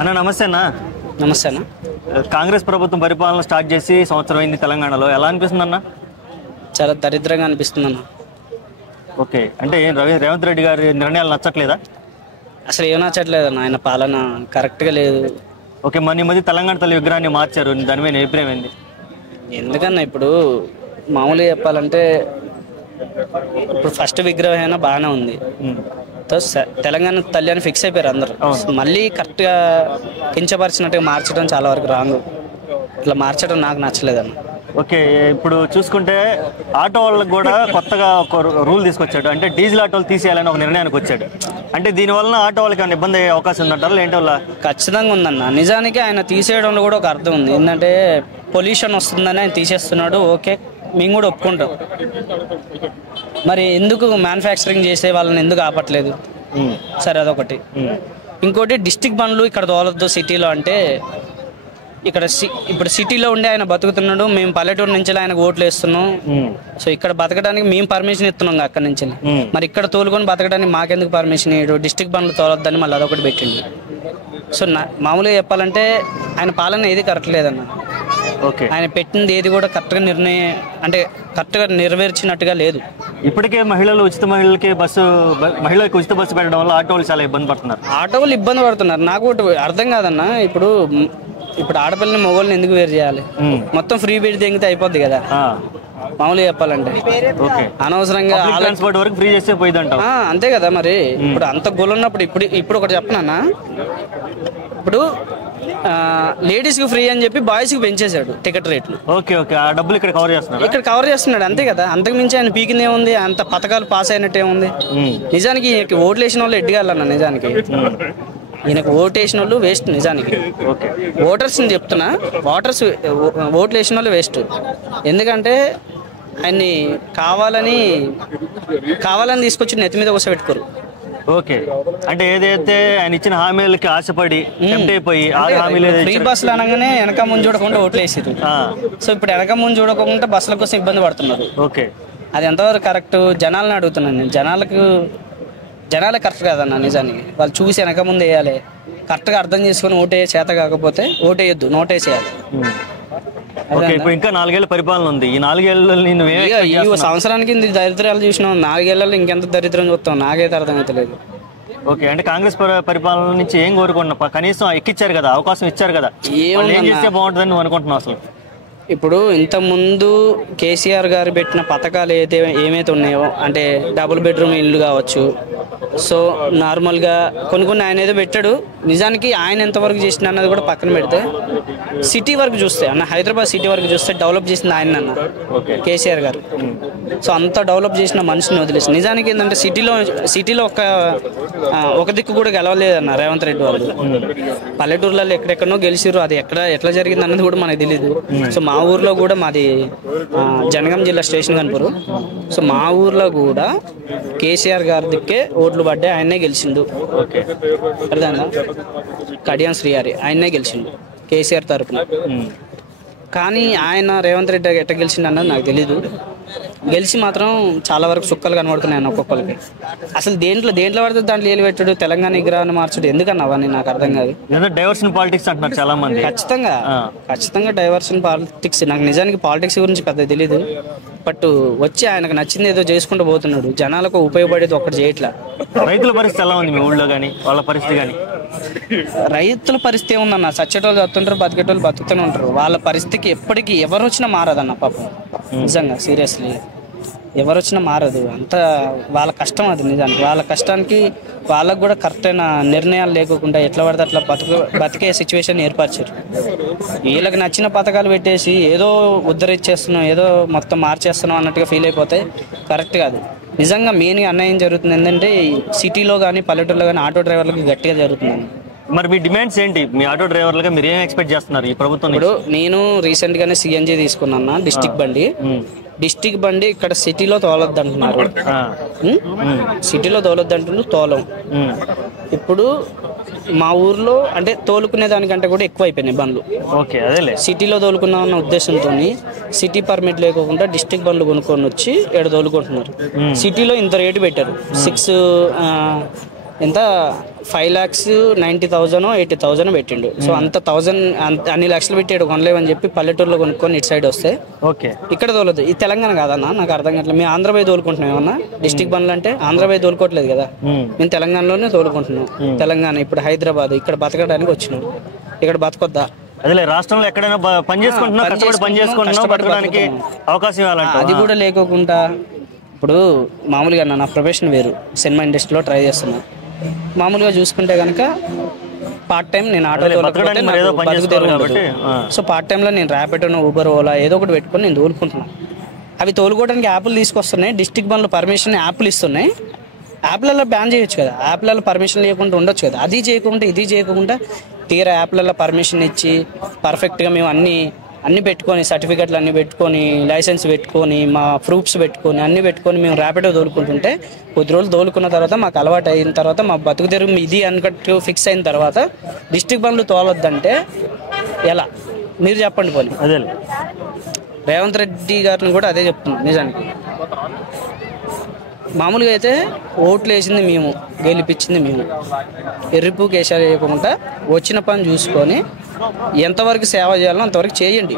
అన్న నమస్తే అన్న. నమస్తే అన్న. కాంగ్రెస్ ప్రభుత్వం పరిపాలన స్టార్ట్ చేసి సంవత్సరం అయింది తెలంగాణలో, ఎలా అనిపిస్తుంది అన్న? చాలా దరిద్రంగా అనిపిస్తుంది అన్న. ఓకే, అంటే రేవంత్ రెడ్డి గారి నిర్ణయాలు నచ్చట్లేదా? అసలు ఏం నచ్చట్లేదు అన్న, ఆయన పాలన కరెక్ట్గా లేదు. ఓకే, మన ఈ మధ్య తెలంగాణ తల్లి విగ్రహాన్ని మార్చారు, దాని మీద అభిప్రాయం ఏంది? ఎందుకన్నా ఇప్పుడు మామూలుగా చెప్పాలంటే ఇప్పుడు ఫస్ట్ విగ్రహం అయినా బాగానే ఉంది, తెలంగాణ తల్లి అని ఫిక్స్ అయిపోయారు అందరు. మళ్ళీ కరెక్ట్గా కించపరిచినట్టుగా మార్చడం చాలా వరకు రాంగ్. ఇట్లా మార్చడం నాకు నచ్చలేదన్న. ఓకే, ఇప్పుడు చూసుకుంటే ఆటో వాళ్ళకి కూడా కొత్తగా ఒక రూల్ తీసుకొచ్చాడు, అంటే డీజిల్ ఆటోలు తీసేయాలని ఒక నిర్ణయానికి వచ్చాడు. అంటే దీనివల్ల ఆటో వాళ్ళకి ఏమైనా ఇబ్బంది అయ్యే అవకాశం ఉందంటారా ఏంటి వల్ల? ఖచ్చితంగా ఉందన్న. నిజానికి ఆయన తీసేయడంలో కూడా ఒక అర్థం ఉంది. ఏంటంటే పొల్యూషన్ వస్తుందని ఆయన తీసేస్తున్నాడు. ఓకే, మేము కూడా ఒప్పుకుంటాం. మరి ఎందుకు మ్యానుఫ్యాక్చరింగ్ చేసే వాళ్ళని ఎందుకు ఆపట్లేదు? సరే, అదొకటి. ఇంకోటి డిస్టిక్ బండ్లు ఇక్కడ తోలొద్దు సిటీలో అంటే, ఇక్కడ ఇప్పుడు సిటీలో ఉండి ఆయన బతుకుతున్నాడు, మేము పల్లెటూరు నుంచి ఆయనకు ఓట్లు వేస్తున్నాం. సో ఇక్కడ బతకడానికి మేము పర్మిషన్ ఇస్తున్నాం అక్కడి నుంచి. మరి ఇక్కడ తోలుకొని బతకడానికి మాకెందుకు పర్మిషన్ ఇవ్వడు? డిస్టిక్ బండ్లు తోలొద్దని మళ్ళీ అదొకటి పెట్టిండు. సో మామూలుగా చెప్పాలంటే ఆయన పాలన ఏది కరెక్ట్ లేదన్న. ఓకే, ఆయన పెట్టింది ఏది కూడా కరెక్ట్గా కరెక్ట్గా నెరవేర్చినట్టుగా లేదు. ఇప్పటికే మహిళలకు ఉచిత బస్సు పెట్టడం వల్ల ఆటో వాళ్ళు చాలా ఇబ్బంది పడుతున్నారు. ఆటో వాళ్ళు ఇబ్బంది పడుతున్నారు. నాకు అర్థం కాదన్న. ఇప్పుడు ఆడపిల్లని మొగోళ్ళని ఎందుకు వేరు చేయాలి? మొత్తం ఫ్రీ బీడ్ తెంగితే అయిపోద్ది కదా మామూలుగా చెప్పాలంటే. అనవసరంగా వరకు ఫ్రీ చేస్తే పోయిందంట. అంతే కదా. మరి ఇప్పుడు అంత గోల్ ఉన్నప్పుడు ఇప్పుడు ఒకటి చెప్పనన్నా, ఇప్పుడు లేడీస్ కి ఫ్రీ అని చెప్పి బాయ్స్ కి పెంచేశాడు టికెట్ రేట్లు. ఓకే ఓకే, ఆ డబ్బులు ఇక్కడ కవర్ చేస్తున్నాడు అంతే కదా. అంతకు మించి ఆయన పీకింది ఏముంది? అంత పథకాలు పాస్ అయినట్టు ఏముంది? నిజానికి ఓట్లు వేసిన వాళ్ళు ఎడ్డిగాలన్న. నిజానికి ఈయనకు ఓటు వేసిన వాళ్ళు వేస్ట్. నిజానికి ఓటర్స్ చెప్తున్నా, ఓట్లు వేసిన వాళ్ళు వేస్ట్. ఎందుకంటే ఆయన్ని కావాలని తీసుకొచ్చి నెత్తి మీద కూర్చో పెట్టుకోరు. ఓకే, అంటే ఏదైతే ఆయన ఇచ్చిన హామీలకి ఆశపడి అయిపోయి ఫ్రీ బస్సులు అనగానే వెనక ముందు చూడకుండా ఓట్లు వేసారు. సో ఇప్పుడు వెనక ముందు చూడకుండా బస్సుల కోసం ఇబ్బంది పడుతున్నారు. ఓకే, అది ఎంతవరకు కరెక్ట్? జనాలను అడుగుతున్నాను నేను. జనాలే కరెక్ట్ కాదన్న. నిజానికి వాళ్ళు చూసి వెనక ముందు వేయాలి. కరెక్ట్గా అర్థం చేసుకుని ఓటే చేత కాకపోతే ఓటేయొద్దు, నోటేసేయాలి. ఇంకా 4 ఏళ్ల పరిపాలన ఉంది. ఈ 4 ఏళ్ళలో ఈ సంవత్సరానికి దరిద్రాలు చూసినాం, 4 ఏళ్లలో ఇంకెంత దరిద్రం చూస్తాం నాకైతే అర్థమవుతలేదు. ఓకే, అంటే కాంగ్రెస్ పరిపాలన నుంచి ఏం కోరుకుంటున్నా? కనీసం ఎక్కిచ్చారు కదా, అవకాశం ఇచ్చారు కదా, ఏం చేస్తే బాగుంటుందని నువ్వు అనుకుంటున్నావు అసలు? ఇప్పుడు ఇంతకుముందు కేసీఆర్ గారు పెట్టిన పథకాలు ఏమైతే ఉన్నాయో, అంటే డబుల్ బెడ్రూమ్ ఇల్లు కావచ్చు, సో నార్మల్గా కొన్ని ఆయన ఏదో పెట్టాడు. నిజానికి ఆయన ఎంతవరకు చేసిన అన్నది కూడా పక్కన పెడితే, సిటీ వరకు చూస్తే అన్న, హైదరాబాద్ సిటీ వరకు చూస్తే డెవలప్ చేసింది ఆయన అన్న కేసీఆర్ గారు. సో అంత డెవలప్ చేసిన మనిషిని వదిలేసి, నిజానికి ఏంటంటే సిటీలో ఒక దిక్కు కూడా గెలవలేదన్న రేవంత్ రెడ్డి వాళ్ళు. పల్లెటూర్లలో ఎక్కడెక్కడనో గెలిచిర్రు. అది ఎట్లా జరిగింది అన్నది కూడా మనకు తెలియదు. సో మా ఊర్లో కూడా, మాది జనగాం జిల్లా స్టేషన్ కనుపూరు. సో మా ఊర్లో కూడా కేసీఆర్ గారి దిక్కే ఓట్లు పడ్డాయి, ఆయనే గెలిచిండు. అర్థమైందా? కడియాన్ శ్రీహరి ఆయనే గెలిచిండు కేసీఆర్ తరఫున. కానీ ఆయన రేవంత్ రెడ్డి ఎట్లా గెలిచిండు అన్నది నాకు తెలీదు. గెలిచి మాత్రం చాలా వరకు చుక్కలు కనబడుతున్నాయి ఒక్కొక్కరికి. అసలు దేంట్లో పడితే దాంట్లో ఏలు పెట్టాడు, తెలంగాణ విగ్రహాన్ని మార్చాడు, ఎందుకన్నా అవన్నీ నాకు అర్థం కాదు. డైవర్షన్ పాలిటిక్స్ అంటున్నారు చాలా మంది. ఖచ్చితంగా డైవర్షన్ పాలిటిక్స్. నాకు నిజానికి పాలిటిక్స్ గురించి పెద్ద తెలీదు. బట్ వచ్చి ఆయనకు నచ్చింది ఏదో చేసుకుంటూ పోతున్నాడు. జనాలకు ఉపయోగపడేది ఒక్కటి చేయట్లా. రైతుల పరిస్థితి ఎలా ఉంది మీ ఊళ్ళో కానీ, వాళ్ళ పరిస్థితి కానీ? రైతుల పరిస్థితి ఏముందన్న, చచ్చేటోళ్ళు చస్తుంటారు, బతికేటోళ్ళు బతుకుతూనే ఉంటారు. వాళ్ళ పరిస్థితికి ఎప్పటికీ ఎవరు వచ్చినా మారదన్న పాపం. నిజంగా సీరియస్లీ ఎవరు వచ్చినా మారదు. అంత వాళ్ళ కష్టం అది. నిజానికి వాళ్ళ కష్టానికి వాళ్ళకు కూడా కరెక్ట్ అయిన నిర్ణయాలు లేకుండా ఎట్లా పడితే అట్లా బతికే సిచ్యువేషన్ ఏర్పరిచారు. వీళ్ళకి నచ్చిన పథకాలు పెట్టేసి ఏదో ఉద్ధరించేస్తున్నాం, ఏదో మొత్తం మార్చేస్తున్నాం అన్నట్టుగా ఫీల్ అయిపోతే కరెక్ట్ కాదు. నిజంగా మెయిన్గా అన్యాయం జరుగుతుంది ఏంటంటే సిటీలో కానీ పల్లెటూరులో కానీ ఆటో డ్రైవర్లకు గట్టిగా జరుగుతుంది. మరి మీ డిమాండ్స్ ఏంటి? మీ ఆటో డ్రైవర్లుగా మీరు ఏం ఎక్స్పెక్ట్ చేస్తున్నారు ఈ ప్రభుత్వం? ఇప్పుడు నేను రీసెంట్ గానే సిఎన్జి తీసుకున్నా, డిస్టిక్ బండి ఇక్కడ సిటీలో తోలొద్దు అంటున్నారు. సిటీలో తోలొద్దు అంటున్నారు, తోలం. ఇప్పుడు మా ఊర్లో అంటే తోలుకునే దానికంటే కూడా ఎక్కువ అయిపోయినాయి బండ్లు. సిటీలో తోలుకున్నాం అన్న ఉద్దేశంతో సిటీ పర్మిట్ లేకుండా డిస్టిక్ బండ్లు కొనుక్కొని వచ్చి ఇక్కడ తోలుకుంటున్నారు. సిటీలో ఇంత రేటు పెట్టారు, ఎంత 5,90,000 80,000 పెట్టిండు. సో అంత 1,000 అన్ని లక్షలు పెట్టాడు కొనలేమని చెప్పి పల్లెటూరులో కొనుక్కొని ఇటు సైడ్ వస్తే ఓకే ఇక్కడ తోలదు. ఇది తెలంగాణ కాదన్నా, నాకు అర్థం కావట్లేదు. మేము ఆంధ్రప్రదేశ్ తోలుకుంటున్నాం ఏమన్నా డిస్టిక్ బండ్లు అంటే ఆంధ్రప్రదేశ్ తోలుకోవట్లేదు కదా, మేము తెలంగాణలోనే తోలుకుంటున్నాం. తెలంగాణ ఇప్పుడు హైదరాబాద్ ఇక్కడ బతకడానికి వచ్చినాం, ఇక్కడ బతకొద్దా? అదే రాష్ట్రంలో ఎక్కడైనా పని చేసుకుంటున్నా, కష్టపడి పని చేసుకుంటున్నా, బతకడానికి అవకాశం ఇవ్వాలంట. అది కూడా లేకోకుండా ఇప్పుడు మామూలుగా నా ప్రొఫెషన్ వేరు, సినిమా ఇండస్ట్రీలో ట్రై చేస్తున్నా. మామూలుగా చూసుకుంటే కనుక పార్ట్ టైం నేను ఆటో బతుకుతారు. సో పార్ట్ టైంలో నేను ర్యాపిడో, ఊబర్, ఓలా ఏదో ఒకటి పెట్టుకొని నేను తోలుకుంటున్నాను. అవి తోలుకోవడానికి యాప్లు తీసుకొస్తున్నాయి, డిస్ట్రిక్ట్ బండ్లు పర్మిషన్ యాప్లు ఇస్తున్నాయి. యాప్లలో బ్యాన్ చేయొచ్చు కదా, యాప్లలో పర్మిషన్ లేకుండా ఉండొచ్చు కదా. అది చేయకుండా ఇది చేయకుండా తీరా యాప్లలో పర్మిషన్ ఇచ్చి పర్ఫెక్ట్గా మేము అన్ని పెట్టుకొని సర్టిఫికెట్లు అన్నీ పెట్టుకొని లైసెన్స్ పెట్టుకొని మా ప్రూఫ్స్ పెట్టుకొని అన్నీ పెట్టుకొని మేము ర్యాపిడో తోలుకుంటుంటే కొద్ది రోజులు తోలుకున్న తర్వాత మాకు అలవాటు అయిన తర్వాత మా బతుకు తెరుగు ఇది అన్నట్టు ఫిక్స్ అయిన తర్వాత డిస్ట్రిక్ట్ బండ్లు తోలొద్దంటే ఎలా మీరు చెప్పండి. పోనీ అదే రేవంత్ రెడ్డి గారిని కూడా అదే చెప్తున్నాం. నిజానికి మామూలుగా అయితే ఓట్లు వేసింది మేము, గెలిపించింది మేము. ఎర్రిపు కేశాలు చేయకుండా వచ్చిన పని చూసుకొని ఎంతవరకు సేవ చేయాలో అంతవరకు చేయండి.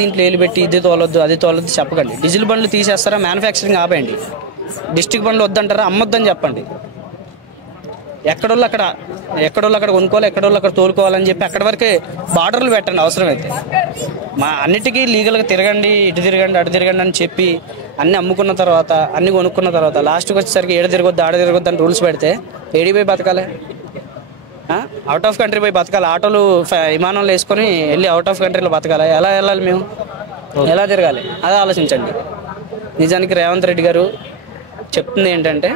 దీంట్లో ఏలు పెట్టి ఇది తోలొద్దు అది తోలొద్దు చెప్పకండి. డీజిల్ బండ్లు తీసేస్తారా, మ్యానుఫ్యాక్చరింగ్ ఆపేయండి. డిస్ట్రిక్ట్ బండ్లు వద్దంటారా, అమ్మొద్దని చెప్పండి. ఎక్కడోళ్ళు అక్కడ కొనుక్కోవాలి, ఎక్కడోళ్ళు అక్కడ తోలుకోవాలని చెప్పి అక్కడి వరకే బార్డర్లు పెట్టండి అవసరమైతే. మా అన్నిటికీ లీగల్గా తిరగండి, ఇటు తిరగండి అటు తిరగండి అని చెప్పి అన్ని అమ్ముకున్న తర్వాత అన్ని కొనుక్కున్న తర్వాత లాస్ట్కి వచ్చేసరికి ఏడ తిరగొద్దు ఆడ తిరగొద్దు అని రూల్స్ పెడితే ఏడిపోయి బతకాలి? అవుట్ ఆఫ్ కంట్రీ పోయి బతకాలి. ఆటోలు విమానంలో వేసుకొని వెళ్ళి అవుట్ ఆఫ్ కంట్రీలో బతకాలి. ఎలా వెళ్ళాలి మేము, ఎలా తిరగాలి? అదే ఆలోచించండి. నిజానికి రేవంత్ రెడ్డి గారు చెప్తుంది ఏంటంటే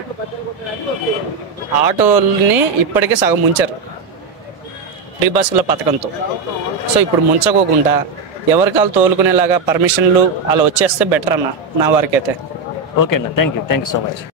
ఆటోల్ని ఇప్పటికే సగం ముంచారు ఫ్రీ బస్సుల పథకంతో. సో ఇప్పుడు ముంచకోకుండా ఎవరికాలు తోలుకునేలాగా పర్మిషన్లు అలా వచ్చేస్తే బెటర్ అన్న నా వరకైతే. ఓకే అన్న, థ్యాంక్ యూ సో మచ్.